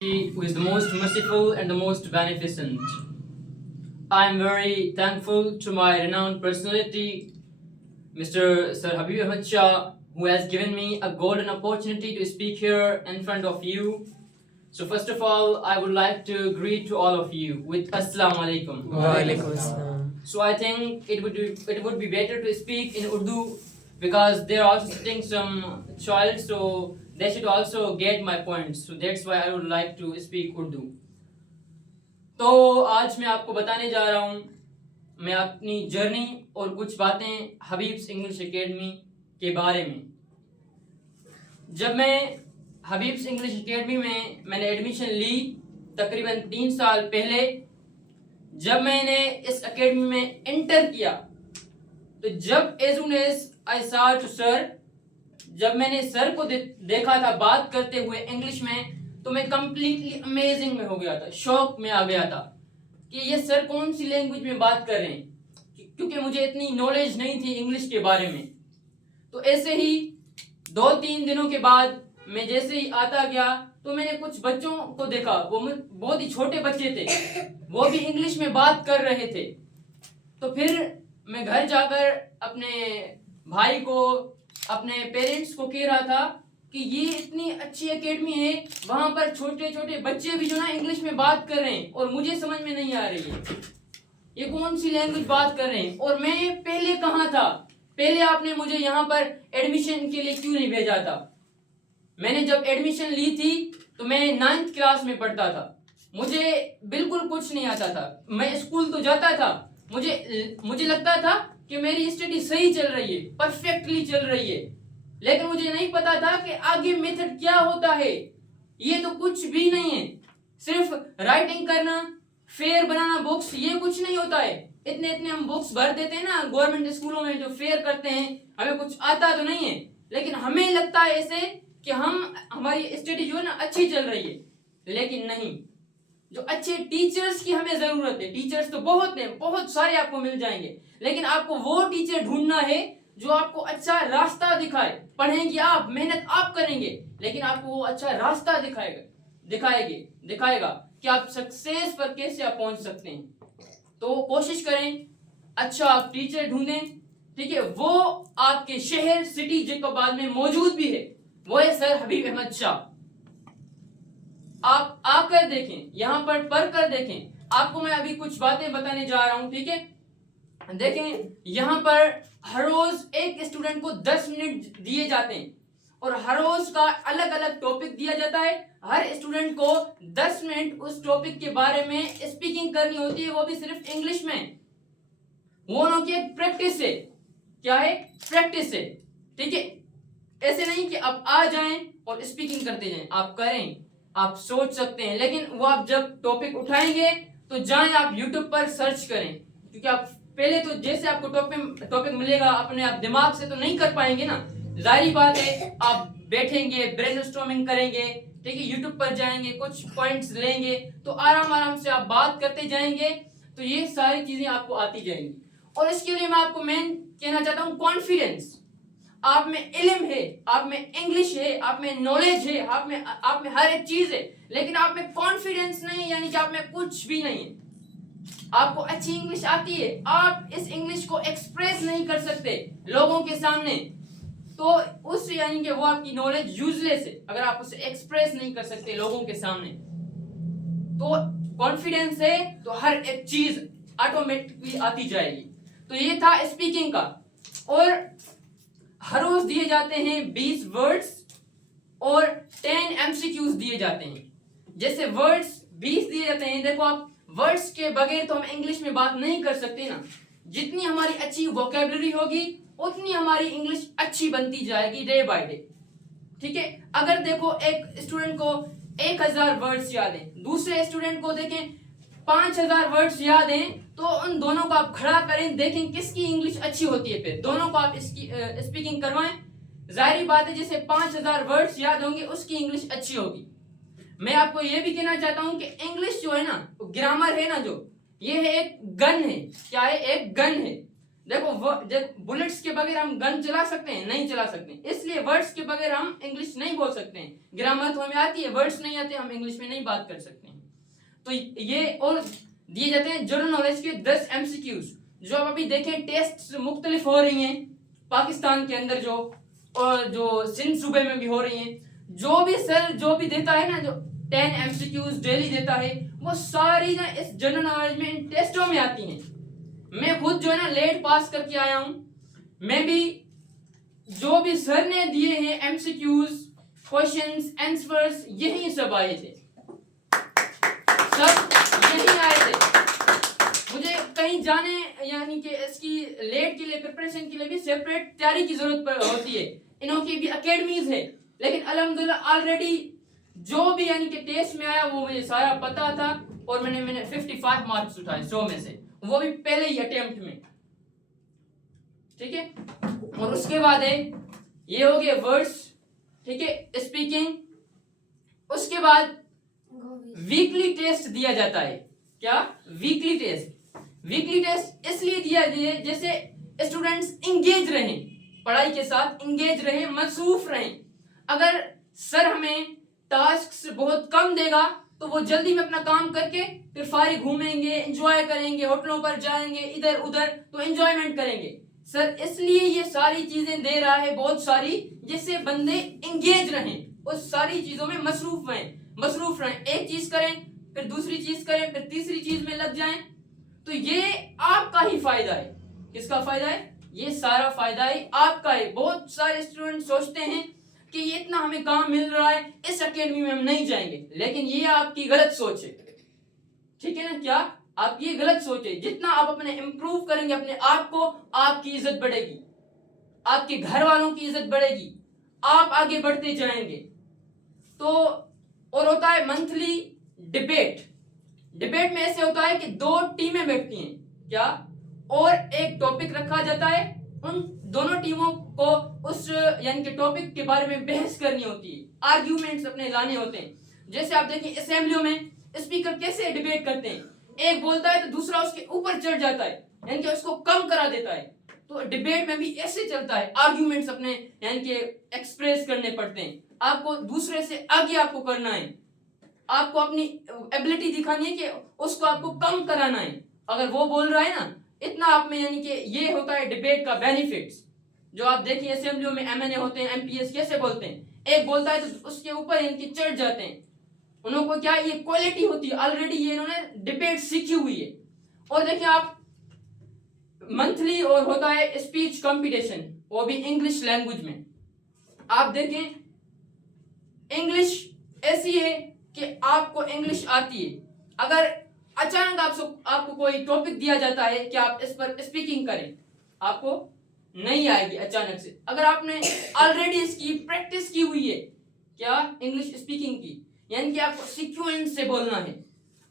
He who is the most merciful and the most beneficent. I am very thankful to my renowned personality, Mr. Sir Habib Ahmed Shah, who has given me a golden opportunity to speak here in front of you. So first of all, I would like to greet to all of you with Assalamu alaikum. Walaikum assalam. So I think it would be better to speak in Urdu because there are also sitting some child, so they should also get my points. So that's why I would like to speak Urdu. तो आज मैं आपको बताने जा रहा हूँ मैं अपनी जर्नी और कुछ बातें हबीब्स इंग्लिश एकेडमी के बारे में। जब मैं हबीब्स इंग्लिश एकेडमी में मैंने एडमिशन ली तकरीबन 3 साल पहले, जब मैंने इस एकेडमी में एंटर किया तो जब as soon as I saw to sir, जब मैंने सर को देखा था बात करते हुए इंग्लिश में, तो मैं कंप्लीटली अमेजिंग में हो गया था, शौक में आ गया था कि ये सर कौन सी लैंग्वेज में बात कर रहे हैं, क्योंकि मुझे इतनी नॉलेज नहीं थी इंग्लिश के बारे में। तो ऐसे ही 2-3 दिनों के बाद मैं जैसे ही आता गया तो मैंने कुछ बच्चों को देखा, वो बहुत ही छोटे बच्चे थे, वो भी इंग्लिश में बात कर रहे थे। तो फिर मैं घर जाकर अपने भाई को, अपने पेरेंट्स को कह रहा था कि ये इतनी अच्छी एकेडमी है, वहां पर छोटे छोटे बच्चे भी जो ना इंग्लिश में बात कर रहे हैं और मुझे समझ में नहीं आ रही है ये कौन सी लैंग्वेज बात कर रहे हैं, और मैं पहले कहाँ था, पहले आपने मुझे यहाँ पर एडमिशन के लिए क्यों नहीं भेजा था। मैंने जब एडमिशन ली थी तो मैं 9th क्लास में पढ़ता था, मुझे बिल्कुल कुछ नहीं आता था। मैं स्कूल तो जाता था, मुझे लगता था कि मेरी स्टडी सही चल रही है, परफेक्टली चल रही है, लेकिन मुझे नहीं पता था कि आगे मेथड क्या होता है। ये तो कुछ भी नहीं है, सिर्फ राइटिंग करना, फेयर बनाना बुक्स, ये कुछ नहीं होता है। इतने इतने हम बुक्स भर देते हैं ना गवर्नमेंट स्कूलों में जो फेयर करते हैं, हमें कुछ आता तो नहीं है, लेकिन हमें लगता है ऐसे कि हमारी स्टडी जो है ना अच्छी चल रही है, लेकिन नहीं। जो अच्छे टीचर्स की हमें जरूरत है, टीचर्स तो बहुत हैं, बहुत सारे आपको मिल जाएंगे, लेकिन आपको वो टीचर ढूंढना है जो आपको अच्छा रास्ता दिखाए। पढ़ेंगे आप, मेहनत आप करेंगे, लेकिन आपको वो अच्छा रास्ता दिखाएगा कि आप सक्सेस पर कैसे आप पहुंच सकते हैं। तो कोशिश करें अच्छा आप टीचर ढूंढें, ठीक है। वो आपके शहर, सिटी जैकोबाद में मौजूद भी है, वो है सर हबीब अहमद शाह। आप आकर देखें, यहाँ पर पढ़ कर देखें। आपको मैं अभी कुछ बातें बताने जा रहा हूं, ठीक है। देखें यहाँ पर हर रोज एक स्टूडेंट को 10 मिनट दिए जाते हैं और हर रोज का अलग अलग टॉपिक दिया जाता है। हर स्टूडेंट को 10 मिनट उस टॉपिक के बारे में स्पीकिंग करनी होती है, वो भी सिर्फ इंग्लिश में। वो उनकी एक प्रैक्टिस है, क्या है, प्रैक्टिस है, ठीक है। ऐसे नहीं कि आप आ जाएं और स्पीकिंग करते जाएं, आप करें, आप सोच सकते हैं, लेकिन वो आप जब टॉपिक उठाएंगे तो जाएं आप यूट्यूब पर सर्च करें, क्योंकि आप पहले तो जैसे आपको टॉपिक मिलेगा अपने आप दिमाग से तो नहीं कर पाएंगे ना, जाहिर बात है। आप बैठेंगे, ब्रेनस्टॉर्मिंग करेंगे, ठीक है, यूट्यूब पर जाएंगे, कुछ पॉइंट्स लेंगे, तो आराम से आप बात करते जाएंगे, तो ये सारी चीजें आपको आती जाएंगी। और इसके लिए मैं आपको मेन कहना चाहता हूँ कॉन्फिडेंस। आप में इल्म है, आप में इंग्लिश है, आप में नॉलेज है, आप में हर एक चीज है, लेकिन आप में कॉन्फिडेंस नहीं है, यानी कि आप में कुछ भी नहीं है। आपको अच्छी इंग्लिश आती है, आप इस इंग्लिश को एक्सप्रेस नहीं कर सकते लोगों के सामने, तो उस यानी कि वो आपकी नॉलेज यूजलेस है अगर आप उसे एक्सप्रेस नहीं कर सकते लोगों के सामने। तो कॉन्फिडेंस है तो हर एक चीज ऑटोमेटिकली आती जाएगी। तो ये था स्पीकिंग का। और हर रोज दिए जाते हैं 20 वर्ड्स और 10 एमसीक्यूज दिए जाते हैं। जैसे वर्ड्स 20 दिए जाते हैं, देखो आप वर्ड्स के बगैर तो हम इंग्लिश में बात नहीं कर सकते ना। जितनी हमारी अच्छी वोकेबलरी होगी उतनी हमारी इंग्लिश अच्छी बनती जाएगी डे बाय डे, ठीक है। अगर देखो एक स्टूडेंट को 1000 वर्ड्स याद है, दूसरे स्टूडेंट को देखें 5000 वर्ड्स याद हैं, तो उन दोनों को आप खड़ा करें, देखें किसकी इंग्लिश अच्छी होती है, फिर दोनों को आप इसकी स्पीकिंग करवाएं। जाहिर बात है जिसे 5000 वर्ड्स याद होंगे उसकी इंग्लिश अच्छी होगी। मैं आपको यह भी कहना चाहता हूं कि इंग्लिश जो है ना, ग्रामर है ना, जो ये है एक गन है, क्या है, एक गन है। देखो बुलेट्स के बगैर हम गन चला सकते हैं? नहीं चला सकते, इसलिए वर्ड्स के बगैर हम इंग्लिश नहीं बोल सकते हैं। ग्रामर तो हमें आती है, वर्ड्स नहीं आते, हम इंग्लिश में नहीं बात कर सकते हैं। तो ये और दिए जाते हैं जनरल नॉलेज के 10 MCQs, जो आप अभी देखें टेस्ट मुख्तलिफ हो रही हैं पाकिस्तान के अंदर, जो सिंध सूबे में भी हो रही हैं। जो भी सर जो भी देता है ना, जो 10 MCQs डेली देता है, वो सारी ना इस जनरल नॉलेज में इन टेस्टों में आती हैं। मैं खुद जो है ना लेट पास करके आया हूं, मैं भी जो भी सर ने दिए हैं MCQs, क्वेश्चंस, आंसर्स, यही सब आए थे, सब यही आए थे। मुझे कहीं जाने यानी कि इसकी लेट के लिए प्रिपरेशन के लिए भी सेपरेट तैयारी की जरूरत होती है, इन्हों की भी एकेडमीज है, लेकिन अल्हम्दुलिल्लाह ऑलरेडी जो भी यानी कि टेस्ट में आया वो मुझे सारा पता था, और मैंने 55 मार्क्स उठाए 100 में से, वो भी पहले ही अटेम्प्ट में, ठीक है। और उसके बाद है ये हो गए वर्ड्स, ठीक है, स्पीकिंग। उसके बाद वीकली टेस्ट दिया जाता है। क्या? Weekly test. वीकली टेस्ट इसलिए दिया जाए जैसे स्टूडेंट्स इंगेज रहें, पढ़ाई के साथ इंगेज रहें, मसरूफ रहें। अगर सर हमें टास्क बहुत कम देगा तो वो जल्दी में अपना काम करके फिर फारिग घूमेंगे, एंजॉय करेंगे, होटलों पर जाएंगे, इधर उधर, तो एंजॉयमेंट करेंगे। सर इसलिए ये सारी चीजें दे रहा है बहुत सारी, जिससे बंदे इंगेज रहें, उस सारी चीजों में मसरूफ रहें। एक चीज करें, फिर दूसरी चीज करें, फिर तीसरी चीज में लग जाएं, तो ये आपका ही फायदा है। किसका फायदा है? ये सारा फायदा है आपका है। बहुत सारे स्टूडेंट सोचते हैं कि ये इतना हमें काम मिल रहा है, इस एकेडमी में हम नहीं जाएंगे, लेकिन ये आपकी गलत सोच है, ठीक है ना? क्या? आप ये गलत सोच है। जितना आप अपने इंप्रूव करेंगे अपने आप को, आपकी इज्जत बढ़ेगी, आपके घर वालों की इज्जत बढ़ेगी, आप आगे बढ़ते जाएंगे। तो और होता है मंथली डिबेट में ऐसे होता है कि 2 टीमें बैठती हैं, क्या, और एक टॉपिक रखा जाता है, उन दोनों टीमों को उस यानी कि टॉपिक के बारे में बहस करनी होती है, आर्ग्यूमेंट्स अपने लाने होते हैं। जैसे आप देखिए असेंबलियों में स्पीकर कैसे डिबेट करते हैं, एक बोलता है तो दूसरा उसके ऊपर चढ़ जाता है, यानी कि उसको कम करा देता है। तो डिबेट में भी ऐसे चलता है, आर्ग्यूमेंट्स अपने यानी कि एक्सप्रेस करने पड़ते हैं, आपको दूसरे से आगे आपको करना है, आपको अपनी एबिलिटी दिखानी है कि उसको आपको कम कराना है। अगर वो बोल रहा है ना इतना आप में, यानी कि ये होता है डिबेट का बेनिफिट्स। जो आप देखिए असेंबलियों में MNA होते हैं, MPS कैसे बोलते हैं, एक बोलता है तो उसके ऊपर इनकी चढ़ जाते हैं। उनको क्या, ये क्वालिटी होती है, ऑलरेडी ये इन्होंने डिबेट सीखी हुई है। और देखिए आप मंथली और होता है स्पीच कंपटीशन, वो भी इंग्लिश लैंग्वेज में। आप देखें इंग्लिश ऐसी है कि आपको इंग्लिश आती है, अगर अचानक आपको कोई टॉपिक दिया जाता है कि आप इस पर स्पीकिंग करें, आपको नहीं आएगी अचानक से। अगर आपने ऑलरेडी इसकी प्रैक्टिस की हुई है, क्या, इंग्लिश स्पीकिंग की, यानी कि आपको सीक्वेंस से बोलना है,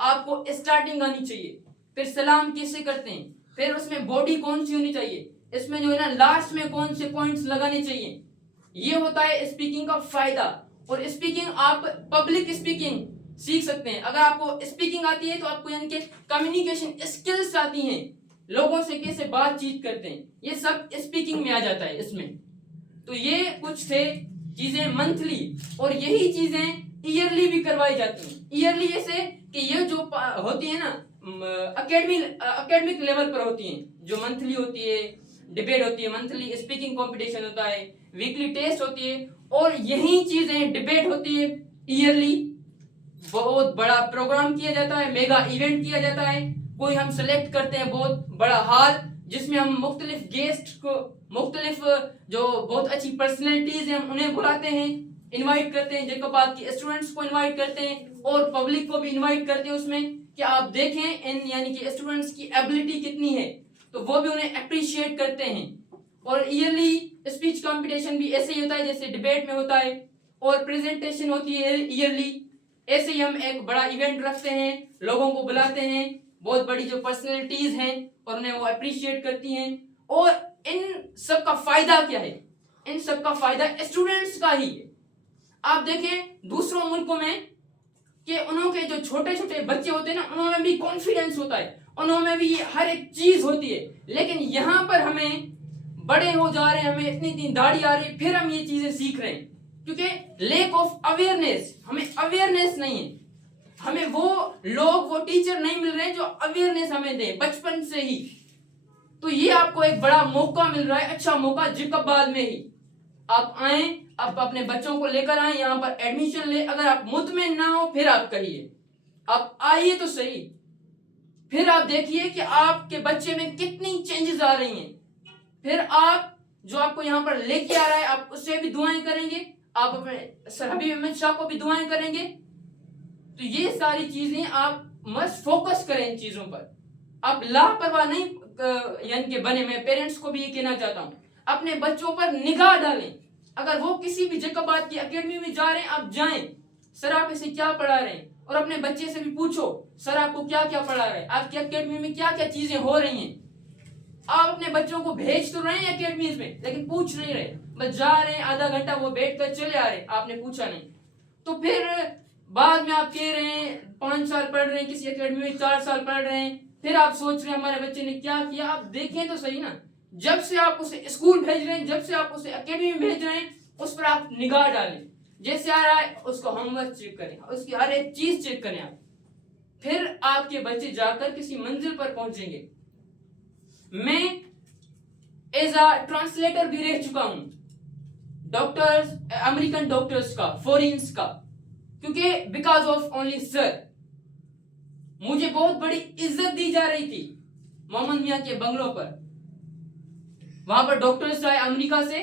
आपको स्टार्टिंग आनी चाहिए, फिर सलाम कैसे करते हैं, फिर उसमें बॉडी कौन सी होनी चाहिए, इसमें जो है ना लास्ट में कौन से पॉइंट्स लगाने चाहिए, ये होता है स्पीकिंग का फायदा। और स्पीकिंग आप पब्लिक स्पीकिंग सीख सकते हैं। अगर आपको स्पीकिंग आती है तो आपको यानी कि कम्युनिकेशन स्किल्स आती हैं, लोगों से कैसे बातचीत करते हैं, ये सब स्पीकिंग में आ जाता है इसमें। तो ये कुछ थे चीजें मंथली, और यही चीजें ईयरली भी करवाई जाती हैं। ईयरली ऐसे कि ये जो होती है ना एकेडमिक लेवल पर होती हैं, जो मंथली होती है, डिबेट होती है, मंथली स्पीकिंग कंपटीशन होता है, वीकली टेस्ट होती है, और यही चीजें डिबेट होती है ईयरली। बहुत बड़ा प्रोग्राम किया जाता है, मेगा इवेंट किया जाता है, कोई हम सेलेक्ट करते हैं बहुत बड़ा हॉल, जिसमें हम मुख्तलिफ गेस्ट को, मुख्तलिफ जो बहुत अच्छी पर्सनैलिटीज हैं उन्हें बुलाते हैं, इनवाइट करते हैं, जिनको बात की स्टूडेंट्स को इनवाइट करते हैं, और पब्लिक को भी इनवाइट करते हैं उसमें, कि आप देखें इन यानी कि स्टूडेंट्स की एबिलिटी कितनी है, तो वो भी उन्हें अप्रिशिएट करते हैं। और ईयरली स्पीच कंपटीशन भी ऐसे ही होता है जैसे डिबेट में होता है, और प्रेजेंटेशन होती है ईयरली। ऐसे ही हम एक बड़ा इवेंट रखते हैं, लोगों को बुलाते हैं, बहुत बड़ी जो पर्सनैलिटीज हैं, और उन्हें वो अप्रिशिएट करती हैं। और इन सब का फायदा क्या है? इन सब का फायदा स्टूडेंट्स का ही है। आप देखें दूसरों मुल्कों में कि उन्हों के जो छोटे छोटे बच्चे होते हैं ना, उन्होंने भी कॉन्फिडेंस होता है, उनमें भी हर एक चीज होती है, लेकिन यहाँ पर हमें बड़े हो जा रहे हैं, हमें इतनी इतनी दाढ़ी आ रही है, फिर हम ये चीजें सीख रहे हैं, क्योंकि लेक ऑफ अवेयरनेस, हमें अवेयरनेस नहीं है, हमें वो लोग, वो टीचर नहीं मिल रहे जो अवेयरनेस हमें दे बचपन से ही। तो ये आपको एक बड़ा मौका मिल रहा है, अच्छा मौका, जिकबाद में ही आप आए, आप अपने बच्चों को लेकर आए, यहाँ पर एडमिशन ले। अगर आप मुतमिन ना हो फिर आप कहिए, आप आइए तो सही, फिर आप देखिए कि आपके बच्चे में कितनी चेंजेस आ रही हैं। फिर आप जो आपको यहाँ पर लेके आ रहा है, आप उससे भी दुआएं करेंगे, आप अपने सर हबीब अहमद शाह को भी दुआएं करेंगे। तो ये सारी चीजें आप मस्त फोकस करें इन चीजों पर, आप लापरवाह नहीं यानी कि बने। मैं पेरेंट्स को भी ये कहना चाहता हूँ, अपने बच्चों पर निगाह डालें। अगर वो किसी भी जिकबाद की एकेडमी में जा रहे हैं, आप जाएं, सर आप इसे क्या पढ़ा रहे हैं, और अपने बच्चे से भी पूछो सर आपको क्या क्या पढ़ा रहे हैं, आपकी एकेडमी में क्या क्या चीजें हो रही हैं। आप अपने बच्चों को भेज तो रहे हैं एकेडमीज में, लेकिन पूछ नहीं रहे, बस जा रहे हैं, आधा घंटा वो बैठ कर चले आ रहे हैं, आपने पूछा नहीं। तो फिर बाद में आप कह रहे हैं 5 साल पढ़ रहे हैं किसी एकेडमी में, 4 साल पढ़ रहे हैं, फिर आप सोच रहे हैं हमारे बच्चे ने क्या किया। आप देखें तो सही ना, जब से आप उसे स्कूल भेज रहे हैं, जब से आप उसे एकेडमी में भेज रहे हैं, उस पर आप निगाह डालें। जैसे आ रहा है उसको होमवर्क चेक करें, उसकी हर एक चीज चेक करें आप, फिर आपके बच्चे जाकर किसी मंजिल पर पहुंचेंगे। मैं एज अ ट्रांसलेटर भी रह चुका हूं, डॉक्टर्स, अमेरिकन डॉक्टर्स का, फॉरेन्स का, क्योंकि बिकॉज ऑफ ओनली सर मुझे बहुत बड़ी इज्जत दी जा रही थी मोहम्मद मियां के बंगलों पर। वहां पर डॉक्टर्स आए अमेरिका से,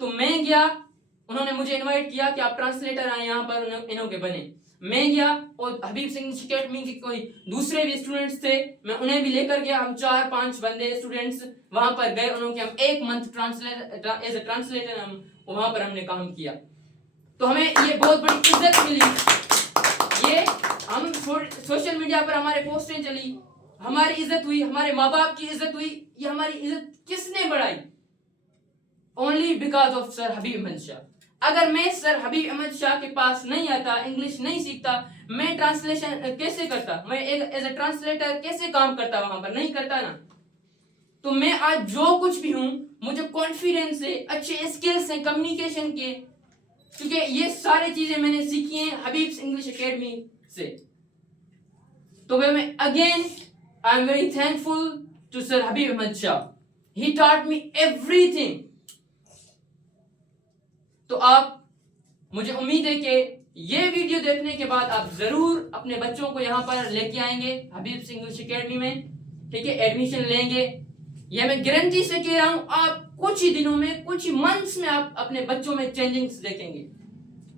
तो मैं गया, उन्होंने मुझे इनवाइट किया कि आप ट्रांसलेटर आए यहाँ पर, इन्हों के बने। मैं गया, और हबीब सिंह अकेडमी के कोई दूसरे भी स्टूडेंट्स थे, मैं उन्हें भी लेकर गया। हम 4-5 बंदे स्टूडेंट्स वहां पर गए, उन्होंने हम 1 month translator as a translator हम वहां पर हमने काम किया। तो हमें ये बहुत बड़ी इज्जत मिली। ये हम सोशल मीडिया पर हमारे पोस्टें चली, हमारी इज्जत हुई, हमारे माँ बाप की इज्जत हुई। ये हमारी इज्जत किसने बढ़ाई? Only because of sir Habib Ahmad Shah. अगर मैं सर हबीब अहमद शाह के पास नहीं आता, इंग्लिश नहीं सीखता, मैं ट्रांसलेशन कैसे करता, मैं एज ए ट्रांसलेटर कैसे काम करता, वहां पर नहीं करता ना। तो मैं आज जो कुछ भी हूं, मुझे कॉन्फिडेंस है, अच्छे स्किल्स हैं कम्युनिकेशन के, क्योंकि ये सारी चीजें मैंने सीखी हैं हबीब्स इंग्लिश एकेडमी से। तो मैं again I am very thankful to sir Habib Ahmad Shah, he taught me everything. तो आप, मुझे उम्मीद है कि ये वीडियो देखने के बाद आप जरूर अपने बच्चों को यहाँ पर लेके आएंगे हबीब्स इंग्लिश एकेडमी में, ठीक है, एडमिशन लेंगे। ये मैं गारंटी से कह रहा हूँ, आप कुछ ही दिनों में, कुछ ही मंथ्स में आप अपने बच्चों में चेंजिंग्स देखेंगे।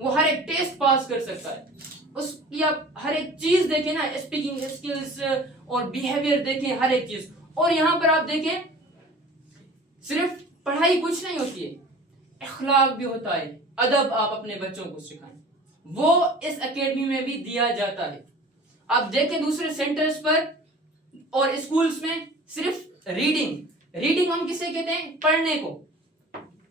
वो हर एक टेस्ट पास कर सकता है, उसकी आप हर एक चीज देखें ना, स्पीकिंग स्किल्स और बिहेवियर देखें, हर एक चीज। और यहाँ पर आप देखें, सिर्फ पढ़ाई कुछ नहीं होती है, अखलाक भी होता है, अदब आप अपने बच्चों को सिखाएं, वो इस एकेडमी में भी दिया जाता है। आप देखें दूसरे सेंटर्स पर और स्कूल्स में सिर्फ रीडिंग हम किसे कहते हैं? पढ़ने को।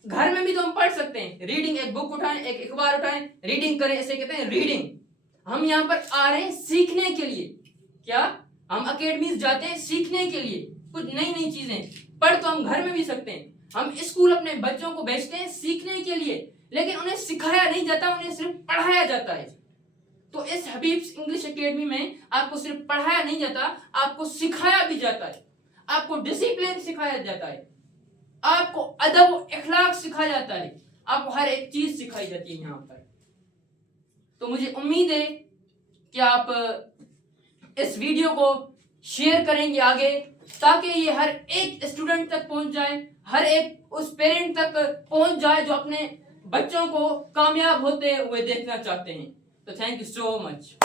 घर में भी तो हम पढ़ सकते हैं, रीडिंग, एक बुक उठाएं, एक अखबार उठाएं, रीडिंग करें, इसे कहते हैं रीडिंग। हम यहाँ पर आ रहे हैं सीखने के लिए। क्या हम एकेडमीज जाते हैं सीखने के लिए? कुछ नई नई चीजें। पढ़ तो हम घर में भी सकते हैं, हम स्कूल अपने बच्चों को भेजते हैं सीखने के लिए, लेकिन उन्हें सिखाया नहीं जाता, उन्हें सिर्फ पढ़ाया जाता है। तो इस हबीब्स इंग्लिश एकेडमी में आपको सिर्फ पढ़ाया नहीं जाता, आपको सिखाया भी जाता है, आपको डिसिप्लिन सिखाया जाता है, आपको अदब और अखलाक सिखाया जाता है, आपको हर एक चीज सिखाई जाती है यहाँ पर। तो मुझे उम्मीद है कि आप इस वीडियो को शेयर करेंगे आगे, ताकि ये हर एक स्टूडेंट तक पहुंच जाए, हर एक उस पेरेंट तक पहुंच जाए जो अपने बच्चों को कामयाब होते हुए देखना चाहते हैं। तो थैंक यू सो मच।